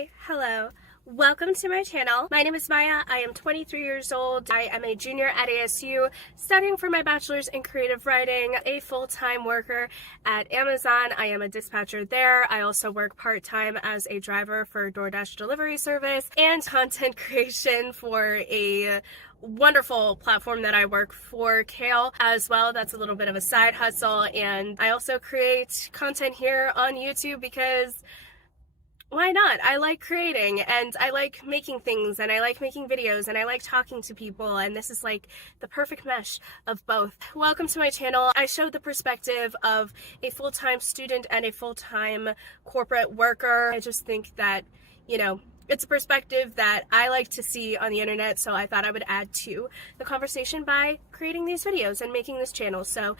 Hi, hello. Welcome to my channel. My name is Maya. I am 23 years old. I am a junior at ASU, studying for my bachelor's in creative writing, a full-time worker at Amazon. I am a dispatcher there. I also work part-time as a driver for DoorDash delivery service and content creation for a wonderful platform that I work for, Kale, as well. That's a little bit of a side hustle. And I also create content here on YouTube because why not? I like creating and I like making things and I like making videos and I like talking to people, and this is like the perfect mesh of both. Welcome to my channel. I show the perspective of a full-time student and a full-time corporate worker. I just think that, you know, it's a perspective that I like to see on the internet, so I thought I would add to the conversation by creating these videos and making this channel. So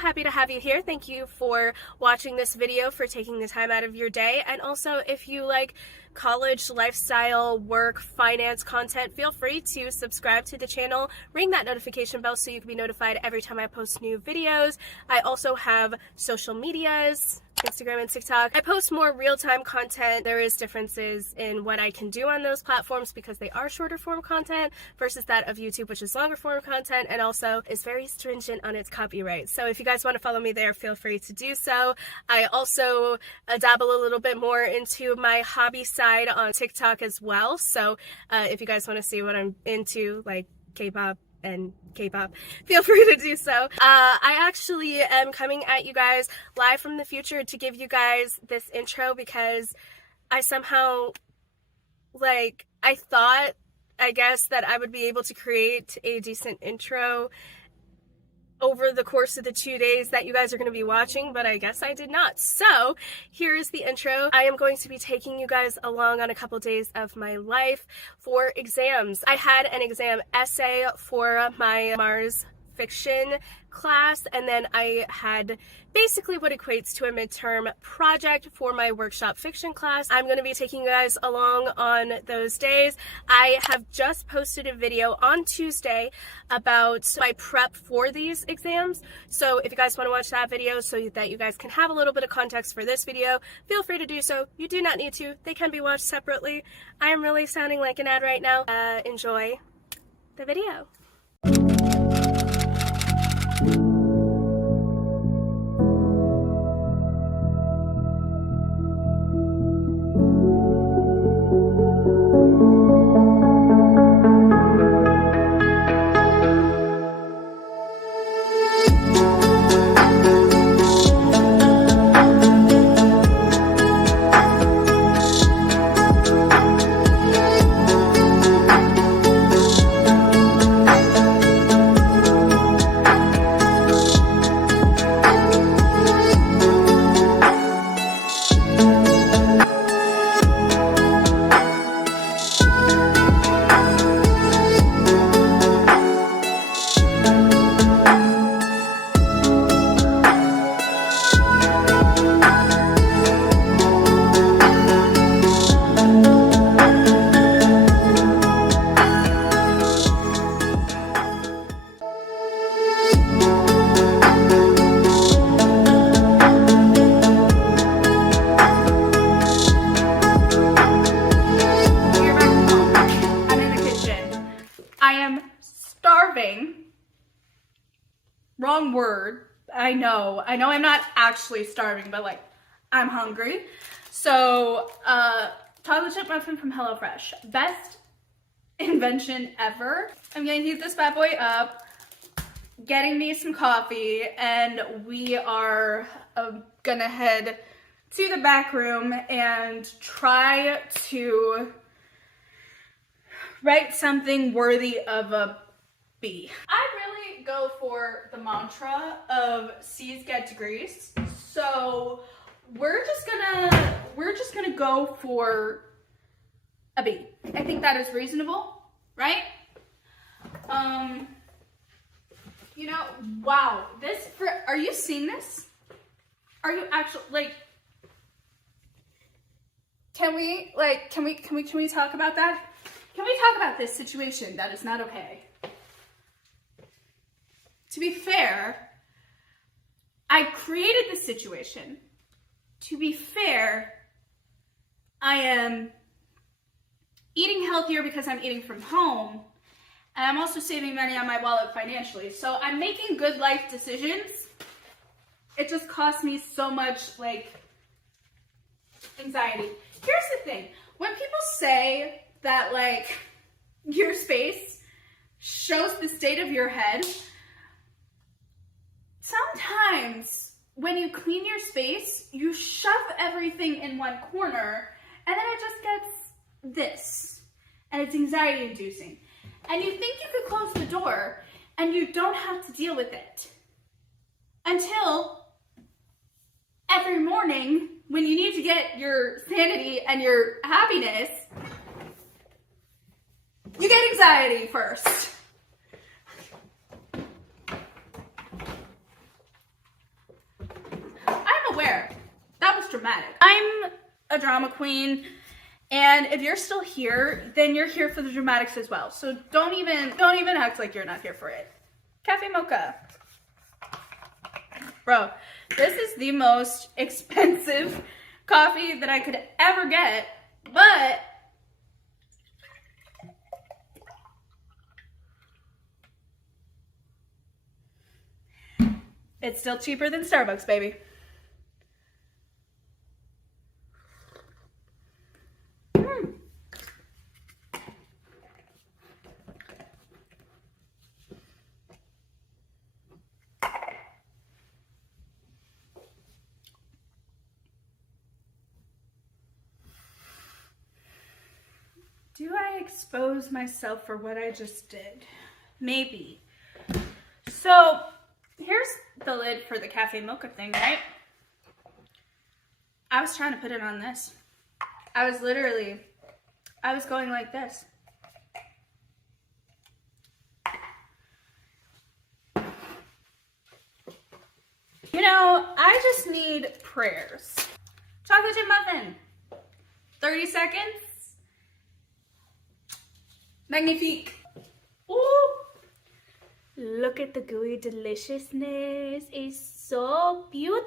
happy to have you here. Thank you for watching this video, for taking the time out of your day. And also, if you like college, lifestyle, work, finance content, feel free to subscribe to the channel, ring that notification bell so you can be notified every time I post new videos. I also have social medias, Instagram and TikTok. I post more real-time content. There is differences in what I can do on those platforms because they are shorter form content versus that of YouTube, which is longer form content and also is very stringent on its copyright. So if you guys want to follow me there, feel free to do so. I also dabble a little bit more into my hobby side on TikTok as well. So if you guys want to see what I'm into, like K-pop, feel free to do so. I actually am coming at you guys live from the future to give you guys this intro because I somehow, I thought, I guess, that I would be able to create a decent intro over the course of the 2 days that you guys are going to be watching, but I guess I did not. So here is the intro. I am going to be taking you guys along on a couple days of my life for exams. I had an exam essay for my Mars fiction class, and then I had basically what equates to a midterm project for my workshop fiction class. I'm going to be taking you guys along on those days. I have just posted a video on Tuesday about my prep for these exams, so if you guys want to watch that video so that you guys can have a little bit of context for this video, feel free to do so. You do not need to. They can be watched separately. I am really sounding like an ad right now. Enjoy the video. Wrong word. I know I'm not actually starving, but like, I'm hungry. So, chocolate chip muffin from HelloFresh. Best invention ever. I'm gonna heat this bad boy up, getting me some coffee, and we are gonna head to the back room and try to write something worthy of a B. I really go for the mantra of C's get degrees, so we're just gonna go for a B. I think that is reasonable, right? You know, wow, are you seeing this? Are you actually, can we talk about that? Can we talk about this situation that is not okay? To be fair, I created this situation. To be fair, I am eating healthier because I'm eating from home, and I'm also saving money on my wallet financially. So I'm making good life decisions. It just costs me so much, like, anxiety. Here's the thing. When people say that, like, your space shows the state of your head, sometimes when you clean your space, you shove everything in one corner, and then it just gets this, and it's anxiety inducing. And you think you could close the door, and you don't have to deal with it. Until every morning, when you need to get your sanity and your happiness, you get anxiety first. I'm aware. That was dramatic. I'm a drama queen, and if you're still here, then you're here for the dramatics as well. So don't even act like you're not here for it. Cafe mocha. Bro, this is the most expensive coffee that I could ever get, but it's still cheaper than Starbucks, baby. Do I expose myself for what I just did? Maybe. So here's the lid for the cafe mocha thing, right? I was trying to put it on this. I was going like this. You know, I just need prayers. Chocolate chip muffin. 30 seconds. Magnifique. Ooh. Look at the gooey deliciousness. It's so beautiful.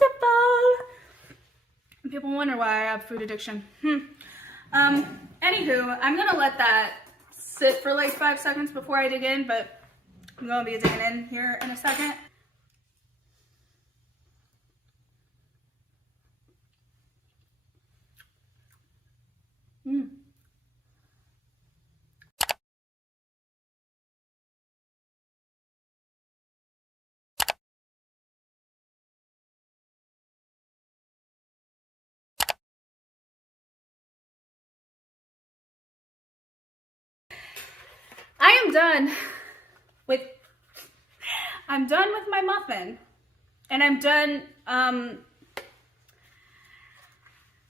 People wonder why I have food addiction. Anywho, I'm gonna let that sit for like 5 seconds before I dig in, but I'm gonna be digging in here in a second. I'm done with my muffin, and I'm done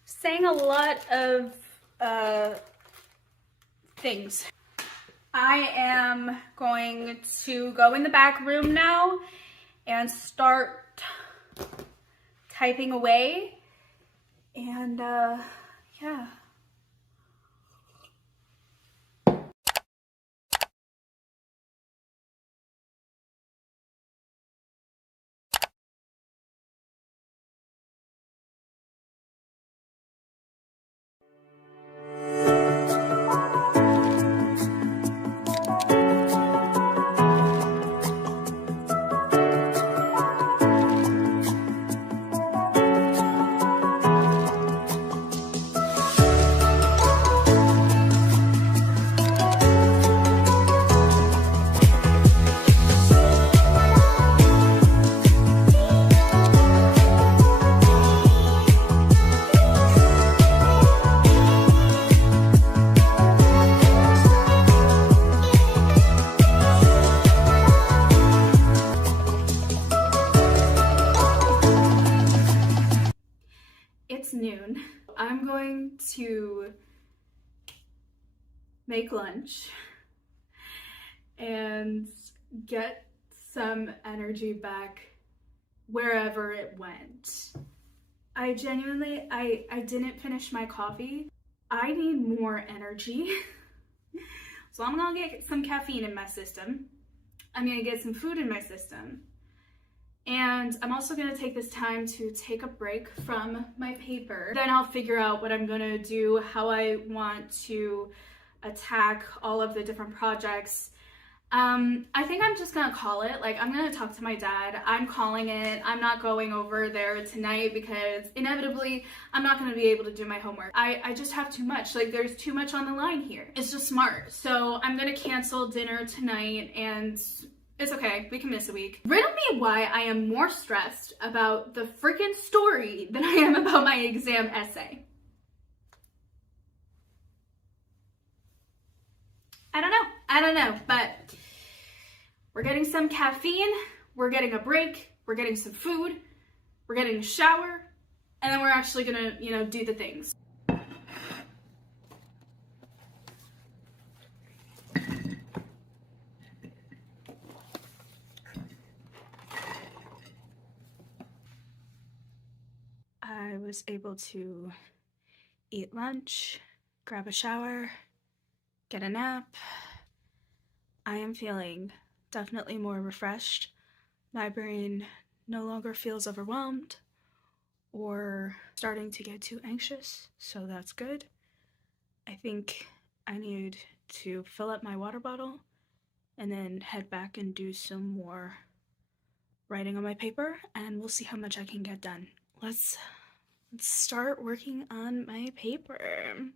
saying a lot of things. I am going to go in the back room now and start typing away, and yeah. It's noon. I'm going to make lunch and get some energy back wherever it went. I genuinely, I didn't finish my coffee. I need more energy. So I'm gonna get some caffeine in my system. I'm gonna get some food in my system. And I'm also gonna take this time to take a break from my paper. Then I'll figure out what I'm gonna do, how I want to attack all of the different projects. I think I'm just gonna call it. Like, I'm gonna talk to my dad. I'm calling it. I'm not going over there tonight because inevitably I'm not gonna be able to do my homework. I just have too much. Like, there's too much on the line here. It's just smart. So I'm gonna cancel dinner tonight, and it's okay. We can miss a week. Riddle me why I am more stressed about the freaking story than I am about my exam essay. I don't know, but we're getting some caffeine, we're getting a break, we're getting some food, we're getting a shower, and then we're actually gonna, do the things. I was able to eat lunch, grab a shower, get a nap. I am feeling definitely more refreshed. My brain no longer feels overwhelmed or starting to get too anxious, so that's good. I think I need to fill up my water bottle and then head back and do some more writing on my paper, and we'll see how much I can get done. Let's start working on my paper.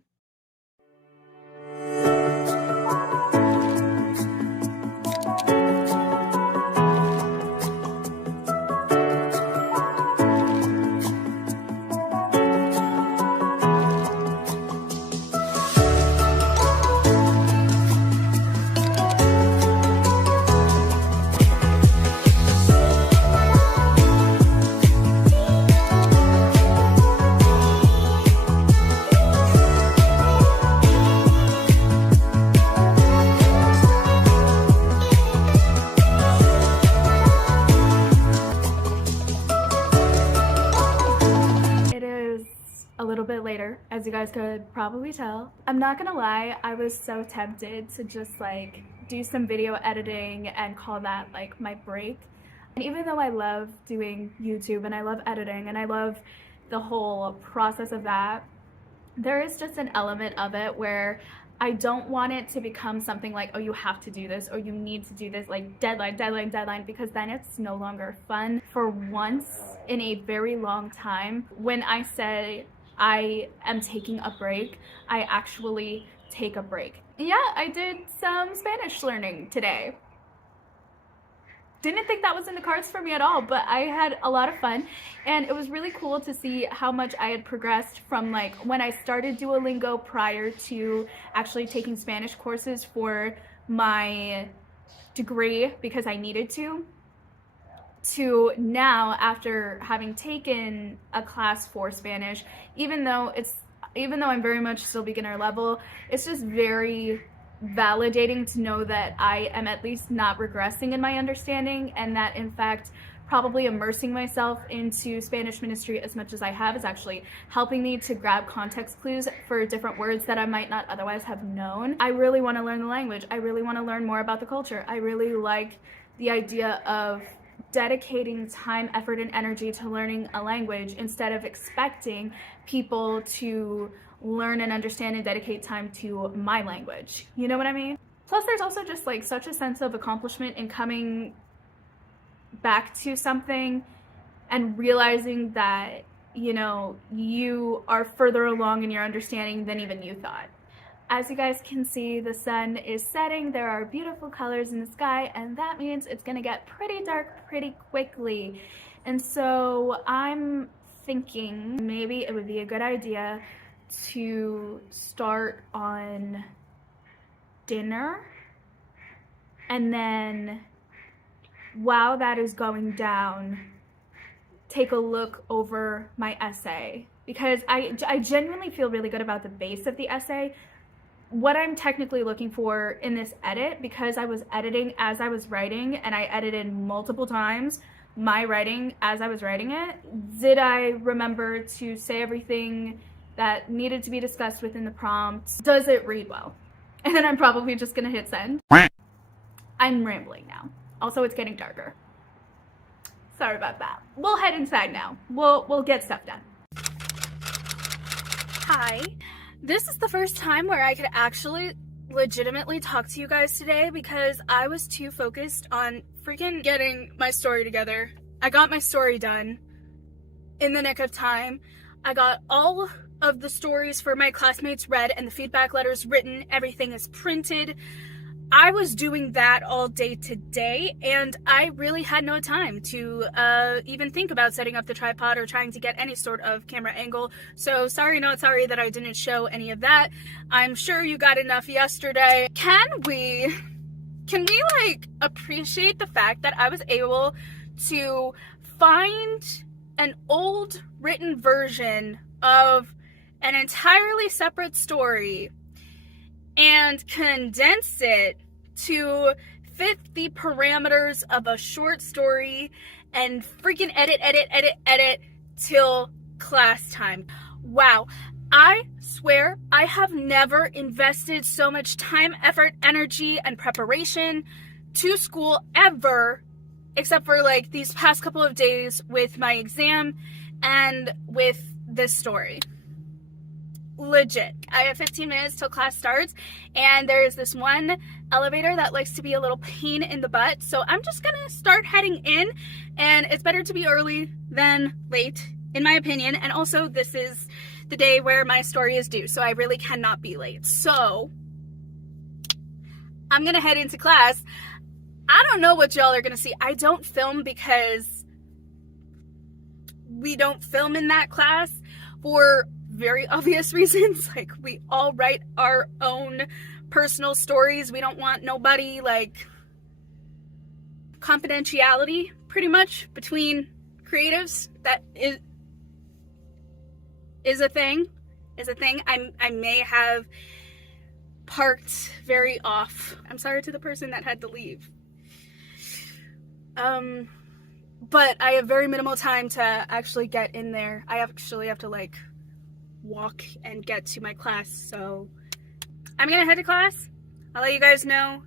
A little bit later, as you guys could probably tell. I'm not gonna lie, I was so tempted to just like do some video editing and call that like my break. And even though I love doing YouTube and I love editing and I love the whole process of that, there is just an element of it where I don't want it to become something like, oh, you have to do this or you need to do this, like deadline, because then it's no longer fun. For once in a very long time, when I say I am taking a break, I actually take a break. Yeah, I did some Spanish learning today. Didn't think that was in the cards for me at all, but I had a lot of fun, and it was really cool to see how much I had progressed from like when I started Duolingo prior to actually taking Spanish courses for my degree because I needed to now after having taken a class for Spanish, even though I'm very much still beginner level, it's just very validating to know that I am at least not regressing in my understanding, and that in fact probably immersing myself into Spanish ministry as much as I have is actually helping me to grab context clues for different words that I might not otherwise have known. I really want to learn the language. I really want to learn more about the culture. I really like the idea of dedicating time, effort, and energy to learning a language instead of expecting people to learn and understand and dedicate time to my language. You know what I mean? Plus, there's also just like such a sense of accomplishment in coming back to something and realizing that, you are further along in your understanding than even you thought. As you guys can see, the sun is setting, there are beautiful colors in the sky, and that means it's gonna get pretty dark pretty quickly. And so I'm thinking maybe it would be a good idea to start on dinner, and then while that is going down, take a look over my essay, because I genuinely feel really good about the base of the essay. What I'm technically looking for in this edit, because I was editing as I was writing and I edited multiple times my writing as I was writing it, did I remember to say everything that needed to be discussed within the prompts? Does it read well? And then I'm probably just gonna hit send. I'm rambling now. Also, it's getting darker. Sorry about that. We'll head inside now. We'll get stuff done. Hi. This is the first time where I could actually legitimately talk to you guys today because I was too focused on freaking getting my story together. I got my story done in the nick of time. I got all of the stories for my classmates read and the feedback letters written. Everything is printed. I was doing that all day today, and I really had no time to even think about setting up the tripod or trying to get any sort of camera angle. So sorry, not sorry that I didn't show any of that. I'm sure you got enough yesterday. Can we like appreciate the fact that I was able to find an old written version of an entirely separate story and condense it to fit the parameters of a short story and freaking edit till class time. Wow. I swear I have never invested so much time, effort, energy, and preparation to school ever, except for like these past couple of days with my exam and with this story. Legit. I have 15 minutes till class starts, and there's this one elevator that likes to be a little pain in the butt, so I'm just gonna start heading in, and it's better to be early than late, in my opinion, and also this is the day where my story is due, so I really cannot be late. So I'm gonna head into class. I don't know what y'all are gonna see. I don't film because we don't film in that class for very obvious reasons. Like, we all write our own personal stories. We don't want nobody, like, confidentiality pretty much between creatives. That is a thing. I may have parked very off. I'm sorry to the person that had to leave. But I have very minimal time to actually get in there. I actually have to like walk and get to my class, so I'm gonna head to class. I'll let you guys know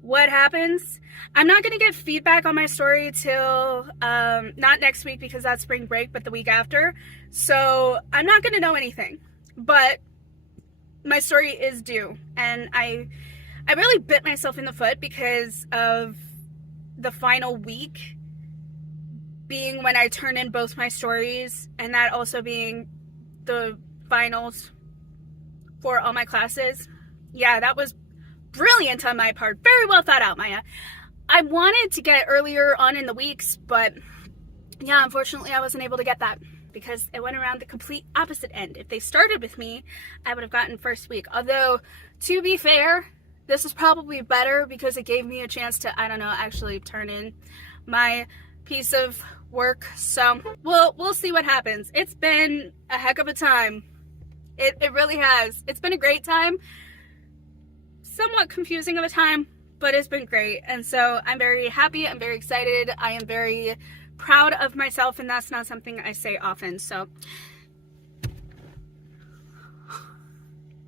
what happens. I'm not gonna get feedback on my story till not next week because that's spring break, but the week after, so I'm not gonna know anything, but my story is due, and I really bit myself in the foot because of the final week being when I turn in both my stories, and that also being the finals for all my classes. Yeah, that was brilliant on my part. Very well thought out, Maya. I wanted to get earlier on in the weeks, but yeah, unfortunately I wasn't able to get that because it went around the complete opposite end. If they started with me, I would have gotten first week. Although, to be fair, this is probably better because it gave me a chance to, I don't know, actually turn in my piece of work. So we'll see what happens. It's been a heck of a time. It really has. It's been a great time. Somewhat confusing of a time, but it's been great. And so I'm very happy. I'm very excited. I am very proud of myself, and that's not something I say often. So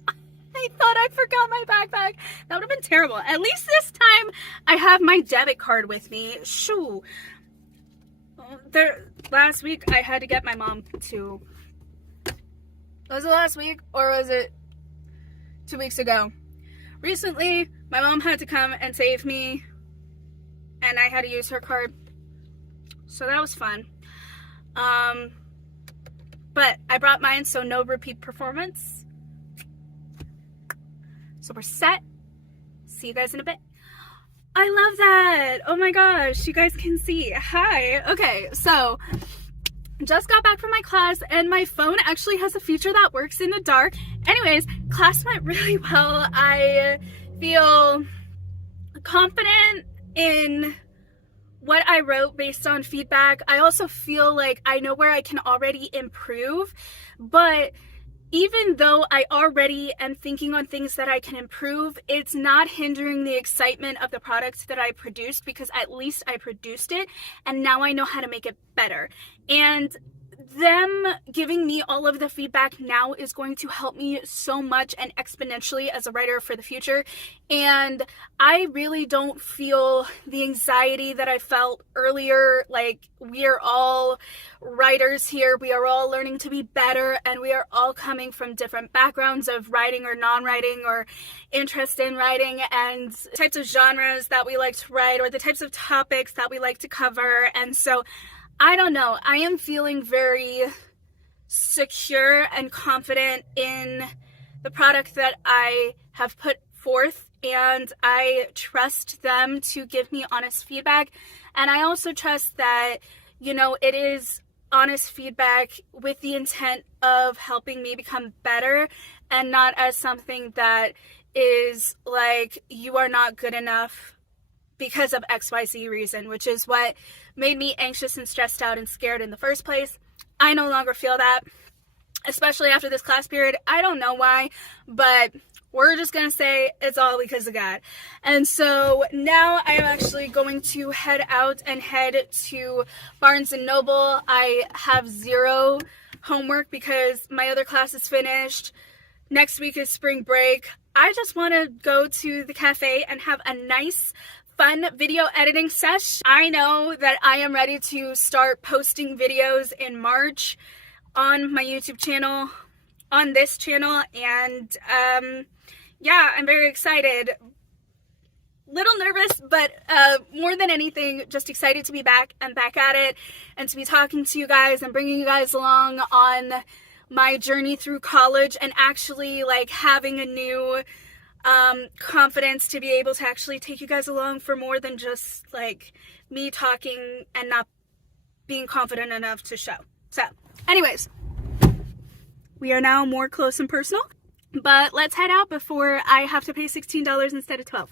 I thought I forgot my backpack. That would have been terrible. At least this time I have my debit card with me. Shoo. Last week I had to get my mom to... Was it last week or was it 2 weeks ago? Recently, my mom had to come and save me, and I had to use her card. So that was fun. But I brought mine, so no repeat performance. So we're set. See you guys in a bit. I love that. Oh my gosh, you guys can see. Hi. Okay, so just got back from my class, and my phone actually has a feature that works in the dark. Anyways, class went really well. I feel confident in what I wrote based on feedback. I also feel like I know where I can already improve, but even though I already am thinking on things that I can improve, it's not hindering the excitement of the product that I produced, because at least I produced it and now I know how to make it better. And them giving me all of the feedback now is going to help me so much and exponentially as a writer for the future. And I really don't feel the anxiety that I felt earlier. Like, we are all writers here. We are all learning to be better, and we are all coming from different backgrounds of writing or non-writing or interest in writing, and types of genres that we like to write, or the types of topics that we like to cover. And so I don't know, I am feeling very secure and confident in the product that I have put forth, and I trust them to give me honest feedback. And I also trust that, you know, it is honest feedback with the intent of helping me become better, and not as something that is like, you are not good enough because of XYZ reason, which is what made me anxious and stressed out and scared in the first place. I no longer feel that, especially after this class period. I don't know why, but we're just gonna say it's all because of God. And so now I am actually going to head out and head to Barnes & Noble. I have zero homework because my other class is finished. Next week is spring break. I just want to go to the cafe and have a nice, fun video editing sesh. I know that I am ready to start posting videos in March on my YouTube channel, on this channel, and yeah, I'm very excited. Little nervous, but more than anything, just excited to be back and back at it, and to be talking to you guys and bringing you guys along on my journey through college, and actually like having a new confidence to be able to actually take you guys along for more than just like me talking and not being confident enough to show. So anyways, we are now more close and personal, but let's head out before I have to pay $16 instead of $12.